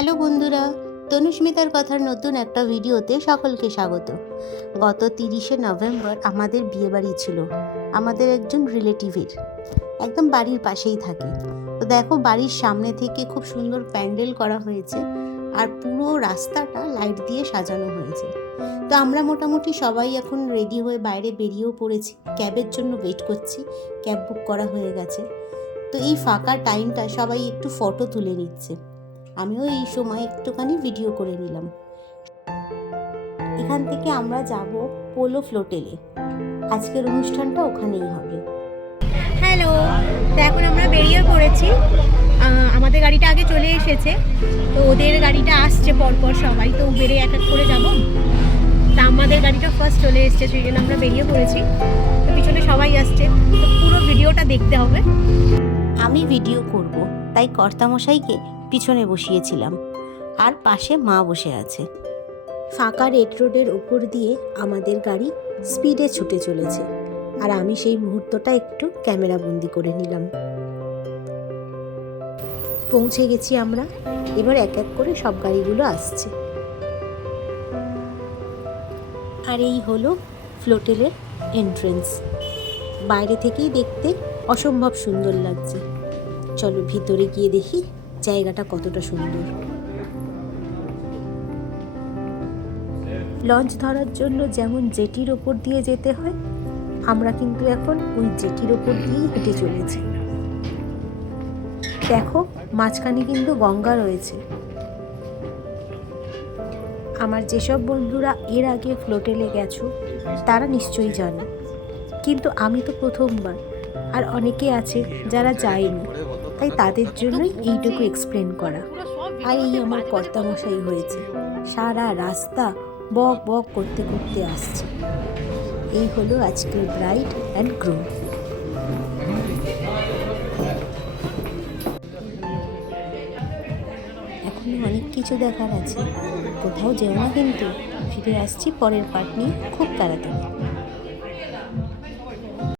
Hello বন্ধুরা, তনুস্মিতার কথার নতুন একটা ভিডিওতে সকলকে স্বাগত। গত 30শে নভেম্বর আমাদের বিয়েবাড়ি ছিল, আমাদের একজন রিলেটিভের, একদম বাড়ির পাশেই থাকে। তো দেখো, বাড়ির সামনে থেকে খুব সুন্দর প্যান্ডেল করা হয়েছে আর পুরো রাস্তাটা লাইট দিয়ে সাজানো হয়েছে। তো আমরা মোটামুটি সবাই এখন রেডি হয়ে বাইরে বেরিয়েও পড়েছি, ক্যাবের জন্য ওয়েট করছি। ক্যাব বুক করা হয়ে গেছে। তো এই ফাঁকা টাইমটা সবাই একটু ফটো তুলে নিচ্ছে, আমিও এই সময় একটুখানি ভিডিও করে নিলাম। এখান থেকে আমরা যাব পোলো ফ্লোটেলে, আজকের অনুষ্ঠানটা ওখানেই হবে। হ্যালো, তো এখন আমরা বেরিয়ে পড়েছি। আমাদের গাড়িটা আগে চলে এসেছে, তো ওদের গাড়িটা আসছে পরপর সবাই, তো বেরে এক এক করে যাব। তা আমাদের গাড়িটা ফার্স্ট চলে এসেছে, সেই জন্য আমরা বেরিয়ে পড়েছি। তো পিছনে সবাই আসছে, তো পুরো ভিডিওটা দেখতে হবে। আমি ভিডিও করব, তাই কর্তামশাইকে পিছনে বসিয়েছিলাম আর পাশে মা বসে আছে। ফাঁকা রেড রোডের ওপর দিয়ে আমাদের গাড়ি স্পিডে ছুটে চলেছে, আর আমি সেই মুহূর্তটা একটু ক্যামেরা বন্দি করে নিলাম। পৌঁছে গেছি আমরা, এবার এক এক করে সব গাড়িগুলো আসছে। আর এই হলো ফ্লোটেলের এন্ট্রেন্স। বাইরে থেকেই দেখতে অসম্ভব সুন্দর লাগছে। চলো ভিতরে গিয়ে দেখি জায়গাটা কতটা সুন্দর। লঞ্চ ধরার জন্য যেমন জেটির ওপর দিয়ে যেতে হয়, আমরা কিন্তু এখন ওই জেটির ওপর দিয়েই হেঁটে চলেছি। দেখো, মাঝখানে কিন্তু গঙ্গা রয়েছে। আমার যেসব বন্ধুরা এর আগে ফ্লোটেলে গেছো তারা নিশ্চয়ই জানে, কিন্তু আমি তো প্রথমবার, আর অনেকে আছে যারা যায়নি, তাই তাদের জন্যই এইটুকু এক্সপ্লেন করা। আর এই আমার কর্তামশাই হয়েছে, সারা রাস্তা বক বক করতে করতে আসছে। এই হলো আজকের ব্রাইড অ্যান্ড গ্রুম। এখনো অনেক কিছু দেখার আছে, কোথাও যেও না কিন্তু। ফিরে আসছি পরের পার্ট নিয়ে খুব তাড়াতাড়ি।